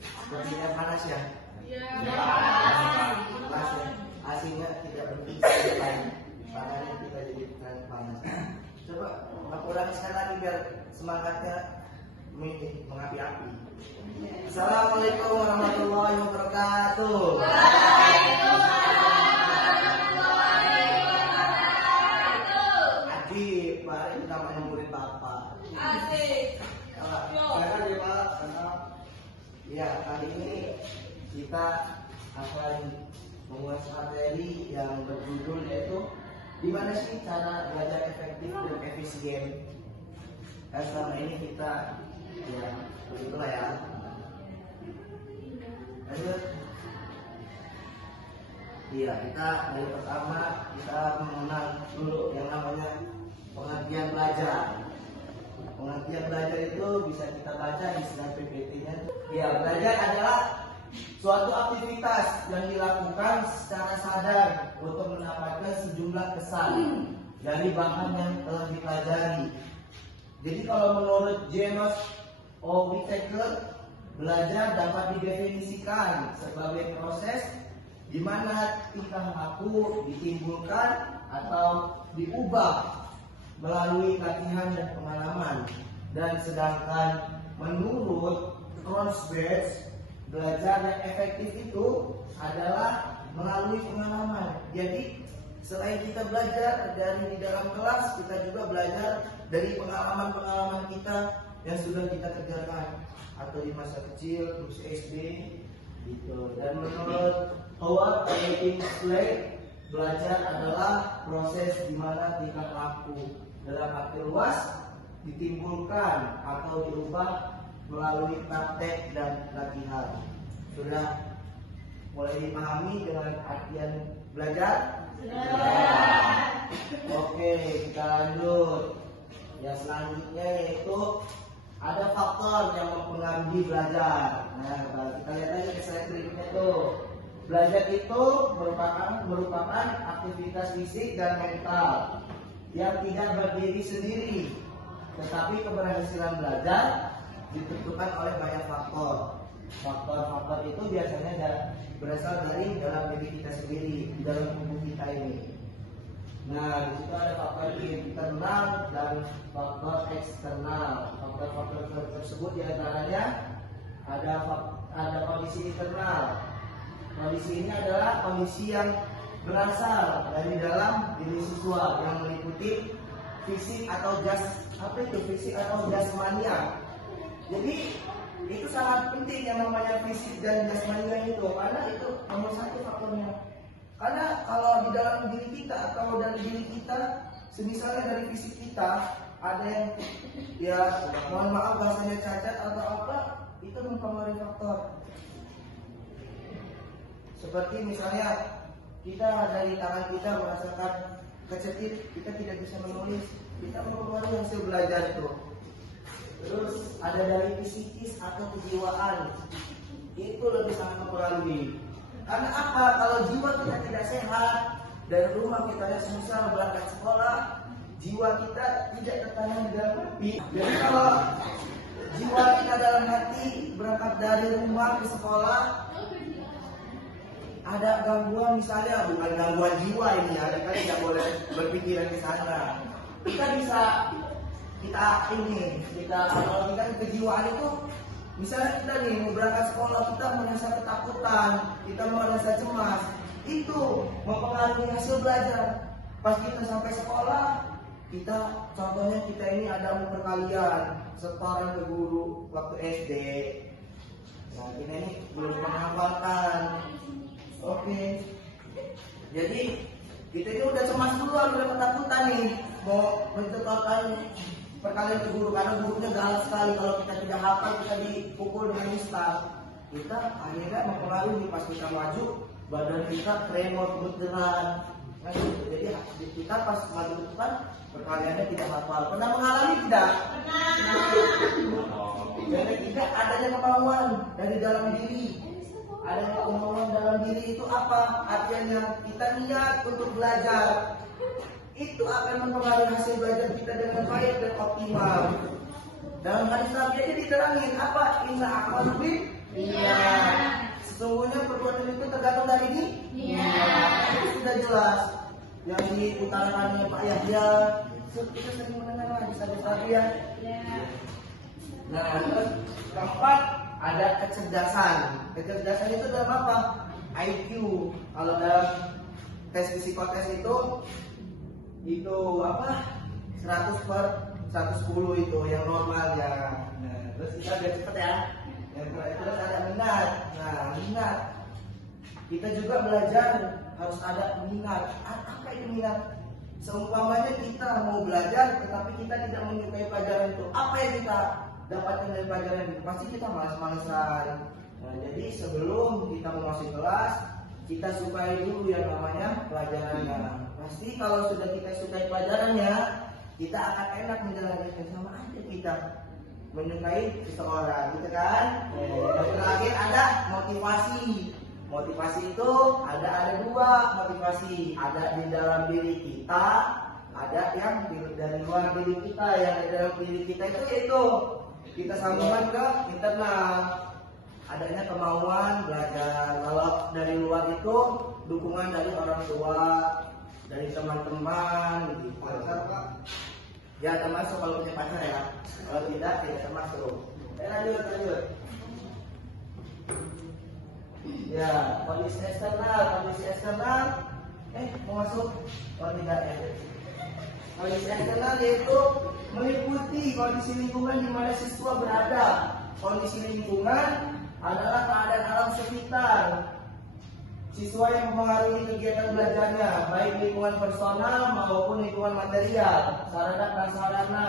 Sepertinya panas ya? Iya. Panas ya. AC-nya tidak berhenti sampai makanya kita jadi panas. Coba aku ulangi sekali lagi biar semangatnya mengapi-api. Assalamualaikum warahmatullahi wabarakatuh. Ajib, Pak, ini namanya murid Bapak. Asik. Silakan ya Pak. Ya, kali ini kita akan mengulas materi yang berjudul yaitu gimana sih cara belajar efektif dan efisien. Kan selama ini kita ya begitulah ya. Lanjut. Iya, kita dari pertama kita mengenal dulu yang namanya pengertian belajar. Pengertian belajar itu bisa kita baca di slide PPT-nya. Ya, belajar adalah suatu aktivitas yang dilakukan secara sadar untuk mendapatkan sejumlah kesan dari bahan yang telah dipelajari. Jadi kalau menurut James O. Whittaker, belajar dapat didefinisikan sebagai proses di mana tingkah laku ditimbulkan atau diubah melalui latihan dan pengalaman. Dan sedangkan menurut Ronsberg, belajar yang efektif itu adalah melalui pengalaman. Jadi selain kita belajar dari di dalam kelas, kita juga belajar dari pengalaman-pengalaman kita yang sudah kita kerjakan atau di masa kecil, terus SD gitu. Dan menurut Howard Slade, belajar adalah proses di mana tingkah laku dalam arti luas ditimbulkan atau diubah melalui praktek dan latihan. Sudah mulai dipahami dengan artian belajar? Oke, kita lanjut. Yang selanjutnya yaitu ada faktor yang mempengaruhi belajar. Nah, kita lihat aja ke slide berikutnya tuh. Belajar itu merupakan aktivitas fisik dan mental yang tidak berdiri sendiri, tetapi keberhasilan belajar ditentukan oleh banyak faktor. Faktor-faktor itu biasanya berasal dari dalam diri kita sendiri, di dalam tubuh kita ini. Nah, di situ ada faktor internal dan faktor eksternal. Faktor-faktor tersebut diantaranya ada kondisi internal. Kondisi ini adalah kondisi yang berasal dari dalam diri siswa yang meliputi fisik atau jasmania. Jadi itu sangat penting yang namanya fisik dan jasmania itu, karena itu nomor satu faktornya. Karena kalau di dalam diri kita atau dari diri kita, semisalnya dari fisik kita ada yang ya mohon maaf bahasanya cacat atau apa, itu mempengaruhi faktor. Seperti misalnya kita dari tangan kita merasakan kecetit, kita tidak bisa menulis, kita mempengaruhi hasil belajar itu. Terus ada dari psikis atau kejiwaan, itu lebih sangat mempengaruhi. Karena apa? Kalau jiwa kita tidak sehat, dari rumah kita susah berangkat sekolah, jiwa kita tidak tertanam di dalam hati. Jadi kalau jiwa kita dalam hati berangkat dari rumah ke sekolah, ada gangguan misalnya, bukan gangguan jiwa ini, ada kan tidak boleh berpikiran di sana. Kita bisa kalau kita kejiwaan itu, misalnya kita nih mau berangkat sekolah, kita merasa ketakutan, kita merasa cemas, itu mempengaruhi hasil belajar. Pas kita sampai sekolah, contohnya kita ini ada perkalian setoran ke guru waktu SD. Nah, kita ini belum menghafalkan. Oke. Jadi kita ini udah cemas duluan, udah ketakutan nih mau mencetakkan perkalian ke guru, karena gurunya galak sekali kalau kita tidak hafal, kita dipukul dengan ustaz. Kita akhirnya mempengaruhi pas kita maju, badan kita tremor bergerak. Nah, jadi kita pas maju ke depan perkaliannya tidak hafal. Pernah mengalami tidak? Pernah. Jadi tidak adanya kemauan dari dalam diri. Adanya kemauan dalam diri itu apa? Artinya kita niat untuk belajar. Itu akan mempengaruhi hasil belajar kita dengan baik dan optimal. Dalam hadis Nabi aja diterangin apa? Inna a'malu iya. Sesungguhnya perbuatan itu tergantung dari ini. Iya. Itu sudah jelas. Yang diutarakannya Pak Yahya, kita sering mendengar hadis-hadis Nabi ya. Nah, terus keempat ada kecerdasan. Kecerdasan itu dalam apa? IQ. Kalau dalam tes psikotes itu apa? 100 per 110 itu yang normalnya. Nah, terus kita biar cepet ya. Yang terus ada minat. Nah, minat. Kita juga belajar harus ada minat. Apa itu minat? Seumpamanya kita mau belajar tetapi kita tidak menyukai pelajaran itu. Apa yang kita dapatkan dari pelajaran itu? Pasti kita malas-malasan. Nah, jadi sebelum kita mau masuk kelas, kita sukai dulu yang namanya pelajarannya. Pasti kalau sudah kita sukai pelajarannya, kita akan enak menjalankan. Sama aja kita menyukai seseorang, gitu kan? Yang terakhir ada motivasi. Motivasi itu ada dua motivasi. Ada di dalam diri kita, ada yang dari luar diri kita. Yang di dalam diri kita itu yaitu kita sambungkan ke internal. Adanya kemauan belajar. Kalau dari luar itu dukungan dari orang tua, dari teman-teman, gitu. Ya termasuk kalau punya pacar ya. Kalau tidak termasuk. Lanjut. Ya, kondisi eksternal mau masuk. Oh tidak ya. Kondisi eksternal yaitu meliputi kondisi lingkungan di mana siswa berada. Kondisi lingkungan adalah keadaan alam sekitar siswa yang mempengaruhi kegiatan belajarnya, baik lingkungan personal maupun lingkungan material, sarana prasarana.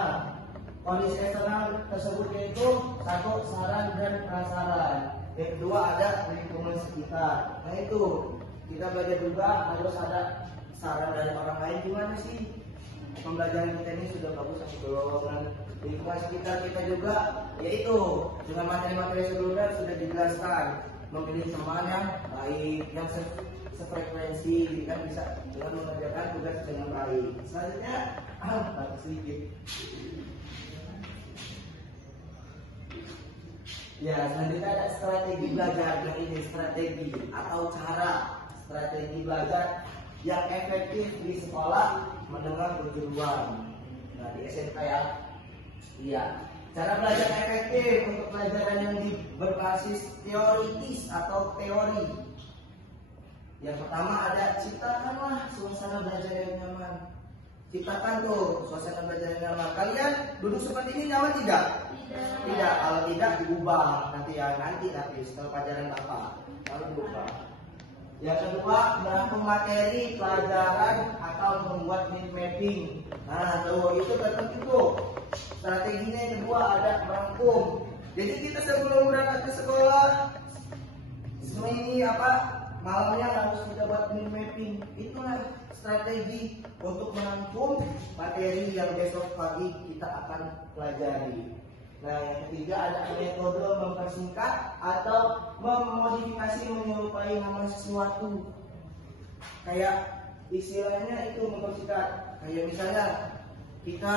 Kondisi eksternal tersebut yaitu satu, sarana dan prasarana. Yang kedua ada lingkungan sekitar. Nah itu kita belajar juga harus ada saran dari orang lain. Gimana sih pembelajaran kita ini sudah bagus atau belum? Dan lingkungan sekitar kita juga, yaitu dengan materi-materi sebelumnya sudah dijelaskan, memilih teman yang baik, yang sefrekuensi, kan bisa dengan mengerjakan tugas dengan baik. Selanjutnya sedikit. Ya, selanjutnya ada strategi belajar. Yang ini strategi atau cara strategi belajar yang efektif di sekolah menengah kejuruan. Nah, di SMK ya. Iya. Cara belajar efektif untuk pelajaran yang berbasis teoritis atau teori. Yang pertama ada ciptakanlah suasana belajar yang nyaman. Ciptakan tuh suasana belajar yang nyaman. Kalian duduk seperti ini nyaman tidak? Tidak. Kalau tidak diubah nanti ya, tapi setelah pelajaran apa? Kalau diubah. Yang kedua, merangkum materi pelajaran atau membuat mind mapping. Nah, tuh itu terpenting tuh. Strateginya yang kedua ada merangkum. Jadi kita sebelum berangkat ke sekolah, semua ini malamnya harus kita buat mind mapping. Itulah strategi untuk merangkum materi yang besok pagi kita akan pelajari. Nah, yang ketiga ada metode mempersingkat atau memodifikasi menyerupai nama sesuatu. Kayak istilahnya itu mempersingkat. Kayak misalnya kita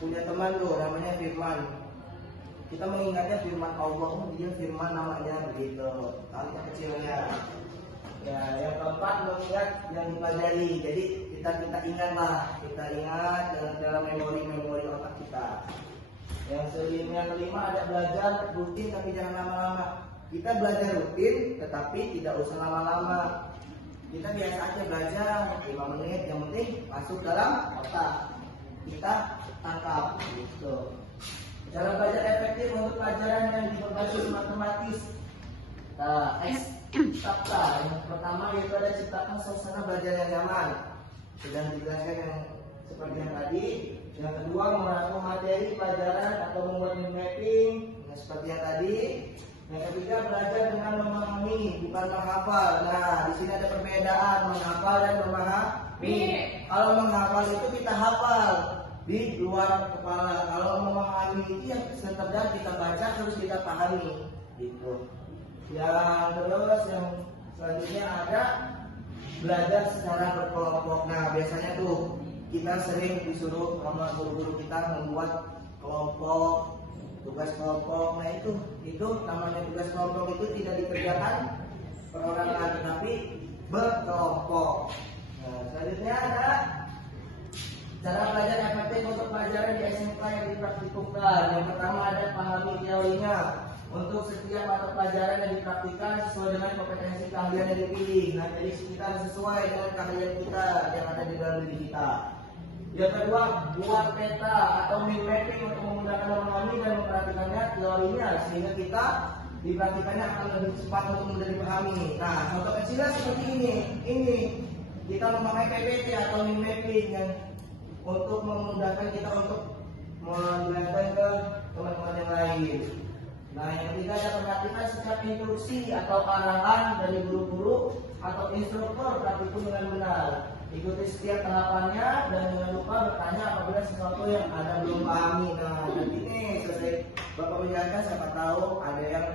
punya teman tuh namanya Firman. Kita mengingatnya Firman Allah, dia Firman namanya begitu. Kalimat kecilnya. Ya, yang keempat mengingat yang dipelajari. Jadi kita ingat dalam memori otak kita. Yang kelima ada belajar rutin tapi jangan lama-lama. Kita belajar rutin tetapi tidak usah lama-lama. Kita biasa aja belajar 5 menit, yang penting masuk dalam otak. Kita tangkap gitu. Cara belajar efektif untuk pelajaran yang berbasis matematis. Yang pertama yaitu ada ciptakan suasana belajar yang nyaman. Sudah dijelaskan yang seperti yang tadi. Yang kedua, merangkum materi pelajaran atau membuat mind mapping, seperti yang tadi. Yang ketiga, belajar dengan memahami, bukan menghafal. Nah, di sini ada perbedaan menghafal dan memahami. Kalau menghafal itu kita hafal di luar kepala. Kalau memahami itu yang sekedar kita baca terus kita pahami, gitu. Yang selanjutnya ada belajar secara berkelompok. Nah, biasanya tuh kita sering disuruh sama guru-guru kita membuat kelompok, tugas kelompok. Nah itu namanya tugas kelompok itu tidak dikerjakan perorangan tetapi berkelompok. Nah, selanjutnya ada cara belajar efektif untuk pelajaran di SMK yang dipraktikumkan. Yang pertama ada pahami teorinya. Untuk setiap mata pelajaran yang dipraktikkan sesuai dengan kompetensi keahlian yang dipilih. Nah, jadi kita harus sesuai dengan keahlian kita yang ada di dalam diri kita. Yang kedua, buat peta atau mind mapping untuk memudahkan memahami dan memperhatikannya teorinya sehingga kita dipraktikannya akan lebih cepat untuk mudah dipahami. Nah, contoh kecilnya seperti ini. Ini kita memakai PPT atau mind mapping yang untuk memudahkan kita untuk menjelaskan ke teman-teman yang lain. Nah, yang ketiga ada perhatikan setiap instruksi atau arahan dari guru-guru atau instruktur praktikum dengan benar. Ikuti setiap tahapannya dan jangan lupa bertanya apabila sesuatu yang Anda belum pahami. Nah, nanti nih selesai Bapak menjelaskan, siapa tahu ada yang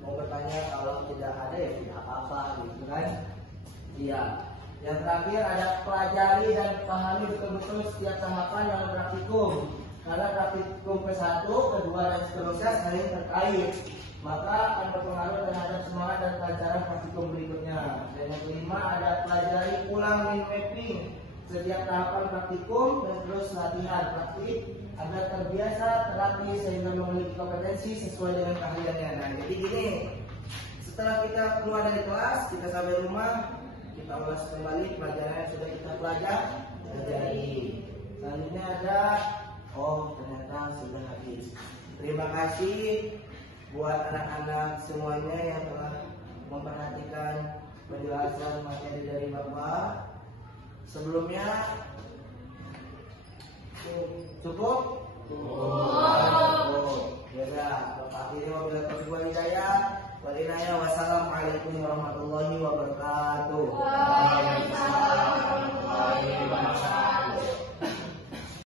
mau bertanya, kalau tidak ada ya tidak apa-apa gitu kan. Iya. Yang terakhir ada pelajari dan pahami betul-betul setiap tahapan dalam praktikum. Karena praktikum ke-1, ke-2 dan seterusnya saling terkait, maka akan berpengaruh terhadap semangat dan pelajaran praktikum berikutnya. Dan yang kelima ada pelajari ulang mind mapping setiap tahapan praktikum dan terus latihan praktik agar terbiasa terlatih sehingga memiliki kompetensi sesuai dengan keahliannya. Nah, jadi gini, setelah kita keluar dari kelas, kita sampai rumah, kita ulas kembali pelajaran yang sudah kita pelajari. Selanjutnya ada ternyata sudah habis. Terima kasih buat anak-anak semuanya yang telah memperhatikan penjelasan materi dari Bapak. Sebelumnya cukup? Ya udah, Bapak akhiri wabillahi taufiq wal hidayah. Wassalamualaikum warahmatullahi wabarakatuh. Waalaikumsalam warahmatullahi wabarakatuh.